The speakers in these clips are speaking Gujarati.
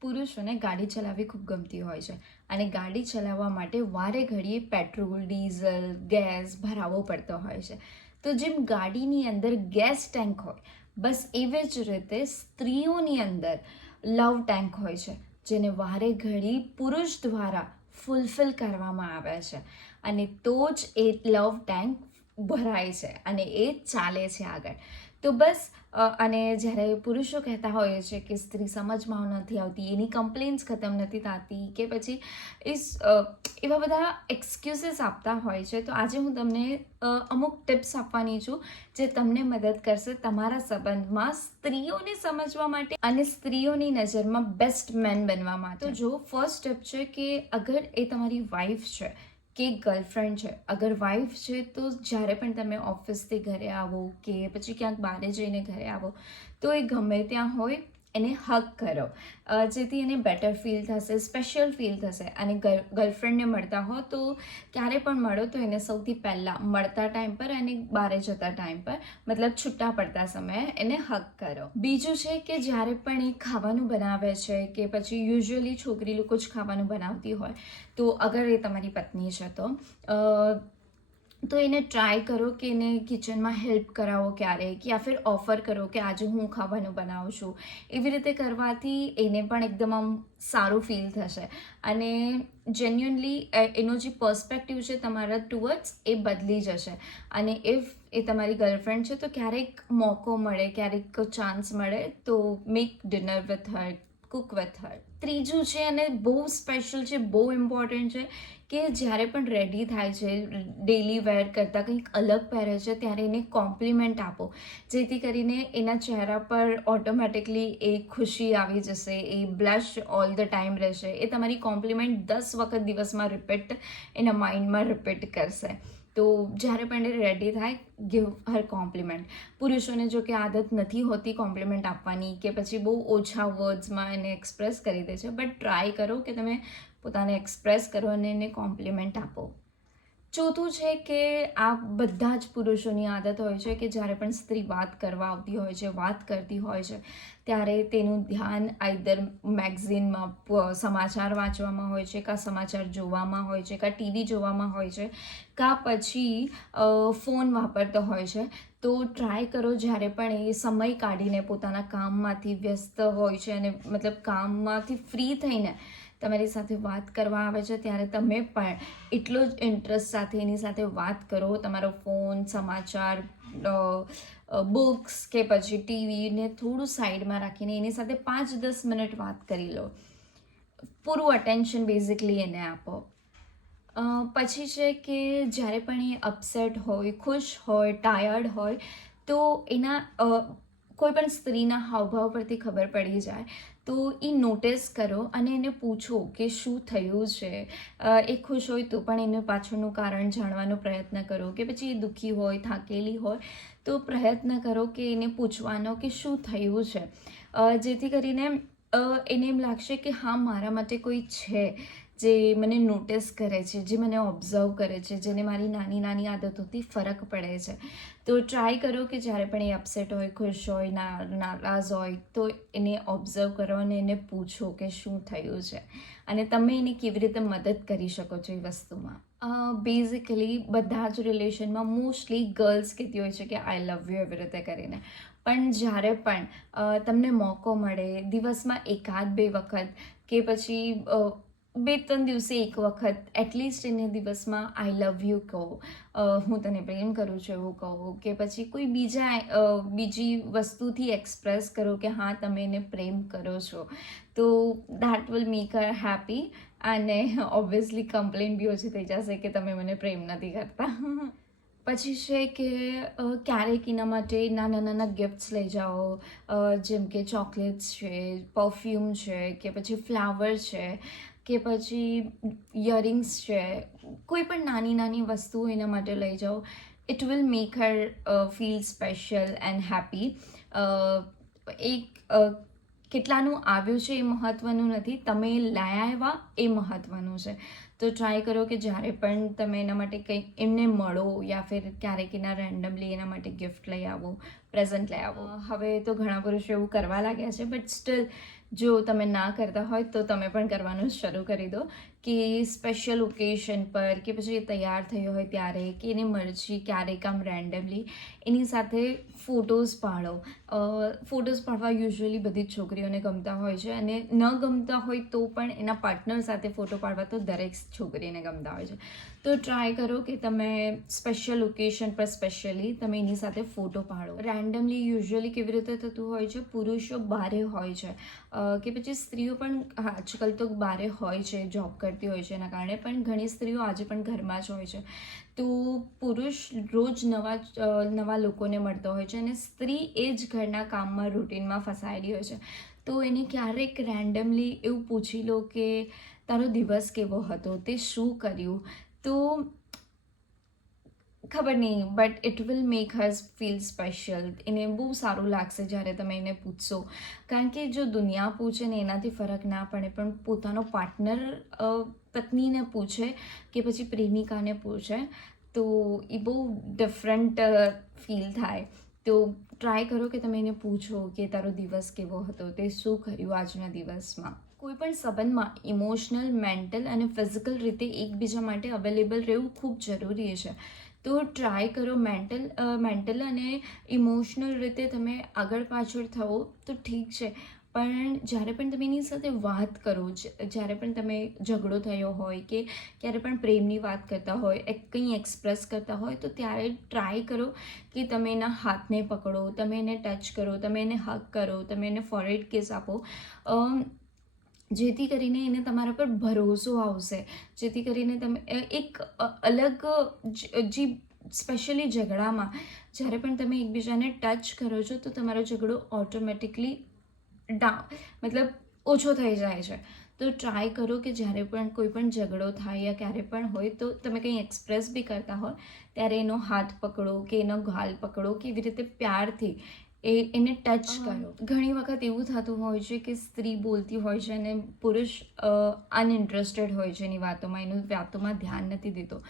પુરુષોને ગાડી ચલાવવી ખૂબ ગમતી હોય છે. અને ગાડી ચલાવવા માટે વારે ઘડીએ પેટ્રોલ, ડીઝલ, ગેસ ભરાવવો પડતો હોય છે. તો જેમ ગાડીની અંદર ગેસ ટેન્ક હોય, બસ એવી જ રીતે સ્ત્રીઓની અંદર લવ ટેન્ક હોય છે, જેને વારે ઘડી પુરુષ દ્વારા ફૂલફિલ કરવામાં આવે છે. અને તો જ એ લવ ટેન્ક ભરાય છે અને એ ચાલે છે આગળ. તો બસ અને જ્યારે પુરુષો કહેતા હોય છે કે સ્ત્રી સમજમાં નથી આવતી, એની કમ્પ્લેન્સ ખતમ નથી થતી કે પછી ઇસ એવા બધા એક્સક્યુઝિસ આપતા હોય છે, તો આજે હું તમને અમુક ટિપ્સ આપવાની છું જે તમને મદદ કરશે તમારા સંબંધમાં સ્ત્રીઓને સમજવા માટે અને સ્ત્રીઓની નજરમાં બેસ્ટ મેન બનવા માટે. તો જો ફર્સ્ટ સ્ટેપ છે કે અગર એ તમારી વાઈફ છે કે ગર્લફ્રેન્ડ છે. અગર વાઈફ છે, તો જ્યારે પણ તમે ઓફિસથી ઘરે આવો કે પછી ક્યાંક બહાર જઈને ઘરે આવો, તો એ ગમે ત્યાં હોય એને હક કરો. જેથી એને બેટર ફીલ થશે સ્પેશિયલ ફીલ થશે. અને ગર્લફ્રેન્ડને મળતા હો તો ક્યારે પણ મળો તો એને સૌથી પહેલાં મળતા ટાઈમ પર અને બહાર જતા ટાઈમ પર, મતલબ છૂટા પડતા સમયે એને હક કરો. બીજું છે કે જ્યારે પણ એ ખાવાનું બનાવે છે કે પછી યુઝ્યુઅલી છોકરી લોકો જ ખાવાનું બનાવતી હોય, તો અગર એ તમારી પત્ની છે તો તો એને ટ્રાય કરો કે એને કિચનમાં હેલ્પ કરાવો ક્યારેક યા ફિર ઓફર કરો કે આજે હું ખાવાનું બનાવું છું. એવી રીતે કરવાથી એને પણ એકદમ આમ સારું ફીલ થશે. અને જેન્યુઅનલી એનો જે પર્સપેક્ટિવ છે તમારા ટુવર્ડ્સ એ બદલી જશે. અને ઇફ એ તમારી ગર્લફ્રેન્ડ છે તો ક્યારેક મોકો મળે, ક્યારેક ચાન્સ મળે, તો make dinner with her cook with her. ત્રીજું છે અને બહુ સ્પેશિયલ છે, બહુ ઇમ્પોર્ટન્ટ છે કે જ્યારે પણ રેડી થાય છે ડેલી વેર કરતાં કંઈક અલગ પહેરે છે, ત્યારે એને કોમ્પ્લિમેન્ટ આપો. જેથી કરીને એના ચહેરા પર ઓટોમેટિકલી એ ખુશી આવી જશે, એ બ્લશ ઓલ ધ ટાઈમ રહેશે. એ તમારી કોમ્પ્લિમેન્ટ દસ વખત દિવસમાં રિપીટ એના માઇન્ડમાં રિપીટ કરશે. તો જ્યારે પણ એ રેડી થાય ગીવ હર કોમ્પ્લિમેન્ટ પુરુષોને જો કે આદત નથી હોતી કોમ્પ્લિમેન્ટ આપવાની કે પછી બહુ ઓછા વર્ડ્સમાં એને એક્સપ્રેસ કરી દે છે. બટ ટ્રાય કરો કે તમે પોતાને એક્સપ્રેસ કરો અને એને કોમ્પ્લિમેન્ટ આપો. ચોથું છે કે આ બધા જ પુરુષોની આદત હોય છે કે જ્યારે પણ સ્ત્રી વાત કરવા આવતી હોય છે, વાત કરતી હોય છે, ત્યારે તેનું ધ્યાન આઈધર મેગઝીનમાં સમાચાર વાંચવામાં હોય છે, કાં સમાચાર જોવામાં હોય છે, કાં ટીવી જોવામાં હોય છે, કાં પછી ફોન વાપરતો હોય છે. તો ટ્રાય કરો જ્યારે પણ એ સમય કાઢીને પોતાના કામમાંથી વ્યસ્ત હોય છે અને મતલબ કામમાંથી ફ્રી થઈને તમારી સાથે વાત કરવા આવે છે, ત્યારે તમે પણ એટલો જ ઇન્ટરેસ્ટ સાથે એની સાથે વાત કરો. તમારો ફોન સમાચાર બુક્સ કે પછી ટીવીને થોડું સાઈડમાં રાખીને એની સાથે પાંચ દસ મિનિટ વાત કરી લો. પૂરું અટેન્શન બેઝિકલી એને આપો. પછી છે કે જ્યારે પણ એ અપસેટ હોય, ખુશ હોય ટાયર્ડ હોય, તો એના કોઈ પણ સ્ત્રીના હાવભાવ પરથી ખબર પડી જાય. તો એ નોટિસ કરો અને એને પૂછો કે શું થયું છે. એ ખુશ હોય તો પણ એને પાછળનું કારણ જાણવાનો પ્રયત્ન કરો કે પછી એ દુઃખી હોય, થાકેલી હોય, તો પ્રયત્ન કરો કે એને પૂછવાનો કે શું થયું છે. જેથી કરીને એને એમ લાગશે કે હા, મારા માટે કોઈ છે. જે મને નોટિસ કરે છે, જે મને ઓબ્ઝર્વ કરે છે, જેને મારી નાની નાની આદતોથી ફરક પડે છે. તો ટ્રાય કરો કે જ્યારે પણ એ અપસેટ હોય, ખુશ હોય, ના, નારાજ હોય, તો એને ઓબ્ઝર્વ કરો અને એને પૂછો કે શું થયું છે. અને તમે એને કેવી રીતે મદદ કરી શકો છો એ વસ્તુમાં. બેઝિકલી બધા જ રિલેશનમાં મોસ્ટલી ગર્લ્સ કહેતી હોય છે કે આઈ લવ યુ એવી રીતે કરીને. પણ જ્યારે પણ તમને મોકો મળે, દિવસમાં એકાદ બે વખત કે પછી બે ત્રણ દિવસે એક વખત એટલીસ્ટ એને દિવસમાં આઈ લવ યુ કહો. હું તને પ્રેમ કરું છું એવું કહો. કે પછી કોઈ બીજા બીજી વસ્તુથી એક્સપ્રેસ કરો કે હા, તમે એને પ્રેમ કરો છો. તો that will make her happy અને ઓબ્વિયસલી કમ્પ્લેન બી ઓછી થઈ જશે કે તમે મને પ્રેમ નથી કરતા. પછી છે કે ક્યારેક એના માટે નાના નાના ગિફ્ટ્સ લઈ જાઓ. જેમ કે ચોકલેટ્સ છે પરફ્યુમ છે, કે પછી ફ્લાવર છે. કે પછી ઇયરિંગ્સ છે, કોઈ પણ નાની નાની વસ્તુઓ એના માટે લઈ જાઓ it will make her feel special and happy એક કેટલાનું આવ્યું છે એ મહત્ત્વનું નથી, તમે લાયા એવા એ મહત્ત્વનું છે. તો ટ્રાય કરો કે જ્યારે પણ તમે એના માટે કંઈક એમને મળો યા ફિર ક્યારેક એના રેન્ડમલી એના માટે ગિફ્ટ લઈ આવો પ્રેઝન્ટ લઈ આવો. હવે તો ઘણા પુરુષો એવું કરવા લાગ્યા છે બટ સ્ટીલ જો તમે ના કરતા હોય તો તમે પણ કરવાનું શરૂ કરી દો કે સ્પેશિયલ ઓકેશન પર કે પછી એ તૈયાર થયો હોય ત્યારે કે એની મરજી ક્યારેક આમ રેન્ડમલી એની સાથે ફોટોઝ પાડો. ફોટોઝ પાડવા યુઝ્યુઅલી બધી છોકરીઓને ગમતા હોય છે અને ન ગમતા હોય તો પણ એના પાર્ટનર સાથે ફોટો પાડવા તો દરેક છોકરીને ગમતા હોય છે. તો ટ્રાય કરો કે તમે સ્પેશિયલ ઓકેશન પર સ્પેશિયલી તમે એની સાથે ફોટો પાડો. રેન્ડમલી યુઝ્યુઅલી કેવી રીતે થતું હોય છે? પુરુષો બારે હોય છે. કે પછી સ્ત્રીઓ પણ આજકાલ તો બારે હોય છે જોબ કરતી હોય છે એના કારણે, પણ ઘણી સ્ત્રીઓ આજે પણ ઘરમાં જ હોય છે. તો પુરુષ રોજ નવા નવા લોકોને મળતો હોય છે અને સ્ત્રી એ જ ઘરના કામમાં રૂટીનમાં ફસાયેલી હોય છે. તો એને ક્યારેક રેન્ડમલી એવું પૂછી લો કે તારો દિવસ કેવો હતો? તે શું કર્યું? તો ખબર નહીં but it will make hers feel special એને બહુ સારું લાગશે જ્યારે તમે એને પૂછશો. કારણ કે જો દુનિયા પૂછે ને એનાથી ફરક ના પડે, પણ પોતાનો પાર્ટનર પત્નીને પૂછે કે પછી પ્રેમિકાને પૂછે, તો એ બહુ ડિફરન્ટ ફીલ થાય. તો ટ્રાય કરો કે તમે એને પૂછો કે તારો દિવસ કેવો હતો? તે શું કર્યું આજના દિવસમાં? કોઈ પણ સંબંધમાં ઇમોશનલ મેન્ટલ અને ફિઝિકલ રીતે એકબીજા માટે અવેલેબલ રહેવું ખૂબ જરૂરી છે. તો ટ્રાય કરો મેન્ટલ મેન્ટલ અને ઇમોશનલ રીતે તમે આગળ પાછળ થવો તો ઠીક છે. પણ જ્યારે પણ તમે એની સાથે વાત કરો જ્યારે પણ તમે ઝઘડો થયો હોય કે ક્યારે પણ પ્રેમની વાત કરતા હોય કંઈ એક્સપ્રેસ કરતા હોય તો ત્યારે ટ્રાય કરો કે તમે એના હાથને પકડો, તમે એને ટચ કરો, તમે એને હક કરો, તમે એને ફોરેડ કિસ આપો. જેથી કરીને એને તમારા પર ભરોસો આવશે. જેથી કરીને તમે એક અલગ જ- સ્પેશિયલી ઝઘડામાં જ્યારે પણ તમે એકબીજાને ટચ કરો છો, તો તમારો ઝઘડો ઓટોમેટિકલી ડા મતલબ ઓછો થઈ જાય છે. તો ટ્રાય કરો કે જ્યારે પણ કોઈ પણ ઝઘડો થાય યા ક્યારે પણ હોય, તો તમે કંઈ એક્સપ્રેસ બી કરતા હોય, ત્યારે એનો હાથ પકડો કે એનો ગાલ પકડો કે એવી રીતે પ્યારથી એ એને ટચ કરો ઘણી વખત એવું થતું હોય છે કે સ્ત્રી બોલતી હોય છે અને પુરુષ અનઇન્ટરેસ્ટેડ હોય છે એની વાતોમાં એનું વાતોમાં ધ્યાન નથી દેતો.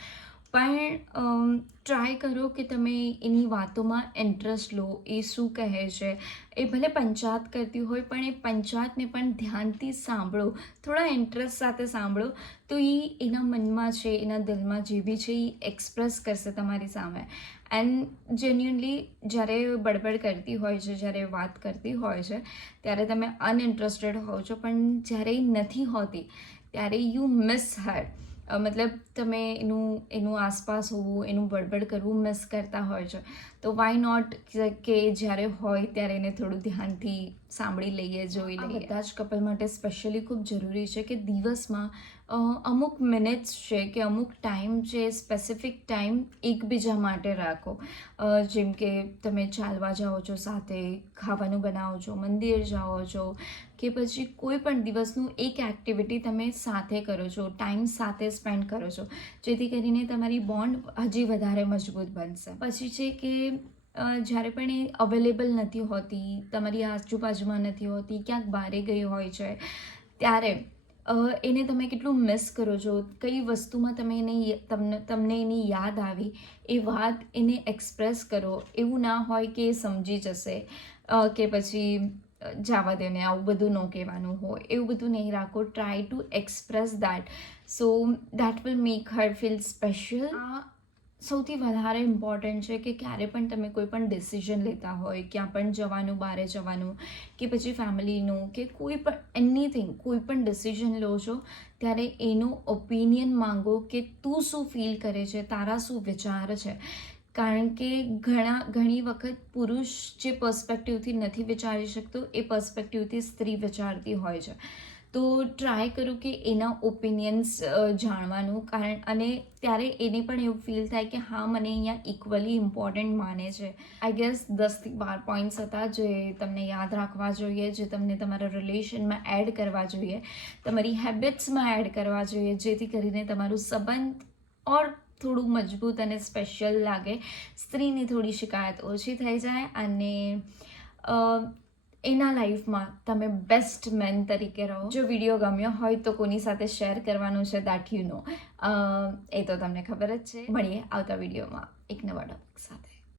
પણ ટ્રાય કરો કે તમે એની વાતોમાં ઇન્ટરેસ્ટ લો, એ શું કહે છે? એ ભલે પંચાયત કરતી હોય, પણ એ પંચાયતને પણ ધ્યાનથી સાંભળો. થોડા ઇન્ટરેસ્ટ સાથે સાંભળો. તો એ એના મનમાં છે, એના દિલમાં જે બી છે એ એક્સપ્રેસ કરશે તમારી સામે. એન્ડ જેન્યુઅનલી જ્યારે બડબડ કરતી હોય છે, જ્યારે વાત કરતી હોય છે, ત્યારે તમે અનઇન્ટરેસ્ટેડ હોવ છો. પણ જ્યારે એ નથી હોતી, ત્યારે યુ મિસ હર મતલબ તમે એનું એનું આસપાસ હોવું એનું બડબડ કરવું મિસ કરતા હોય છે. તો વાય નોટ કે જ્યારે હોય ત્યારે એને થોડું ધ્યાનથી સાંભળી લઈએ જોઈ લઈએ. બધા જ કપલ માટે સ્પેશિયલી ખૂબ જરૂરી છે કે દિવસમાં અમુક મિનિટ્સ છે કે અમુક ટાઈમ છે સ્પેસિફિક ટાઈમ એકબીજા માટે રાખો. જેમ કે તમે ચાલવા જાઓ છો સાથે ખાવાનું બનાવો છો મંદિર જાઓ છો કે પછી કોઈ પણ દિવસનું એક એક્ટિવિટી તમે સાથે કરો છો ટાઈમ સાથે સ્પેન્ડ કરો છો જેથી કરીને તમારી બોન્ડ હજી વધારે મજબૂત બનશે. પછી છે કે જ્યારે પણ એ અવેલેબલ નથી હોતી, તમારી આજુબાજુમાં નથી હોતી, ક્યાંક બહારે ગઈ હોય છે, ત્યારે એને તમે કેટલું મિસ કરો છો? કઈ વસ્તુમાં તમે એને તમને તમને એની યાદ આવી? એ વાત એને એક્સપ્રેસ કરો. એવું ના હોય કે એ સમજી જશે કે પછી જવા દે ને આવું બધું ન કહેવાનું હોય. એવું બધું નહીં રાખો. Try to express that so that will make her feel special સૌથી વધારે ઇમ્પોર્ટન્ટ છે કે ક્યારે પણ તમે કોઈ પણ ડિસિઝન લેતા હોય, ક્યાં પણ જવાનું બહારે જવાનું, કે પછી ફેમિલીનું કે કોઈ પણ એનીથિંગ કોઈ પણ ડિસિઝન લો છો, ત્યારે એનો ઓપિનિયન માંગો કે તું શું ફીલ કરે છે, તારા શું વિચાર છે. કારણ કે ઘણા, ઘણી વખત પુરુષ જે પર્સપેક્ટિવથી નથી વિચારી શકતો, એ પર્સપેક્ટિવથી સ્ત્રી વિચારતી હોય છે. તો ટ્રાય કરું કે એના ઓપિનિયન્સ જાણવાનું. કારણ, અને ત્યારે એને પણ એવું ફીલ થાય કે હા, મને અહીંયા ઇક્વલી ઇમ્પોર્ટન્ટ માને છે. આઈ ગેસ દસથી બાર પોઈન્ટ્સ હતા જે તમને યાદ રાખવા જોઈએ, જે તમને તમારા રિલેશનમાં એડ કરવા જોઈએ. તમારી હેબિટ્સમાં એડ કરવા જોઈએ, જેથી કરીને તમારું સંબંધ ઓર થોડું મજબૂત અને સ્પેશિયલ લાગે. સ્ત્રીની થોડી શિકાયત ઓછી થઈ જાય અને એના લાઈફમાં તમે બેસ્ટ મેન તરીકે રહો. જો વીડિયો ગમ્યો હોય તો કોની સાથે શેર કરવાનું છે દેટ એ તો તમને ખબર જ છે. મળીએ આવતા વિડીયોમાં એક નવા ટોપિક સાથે.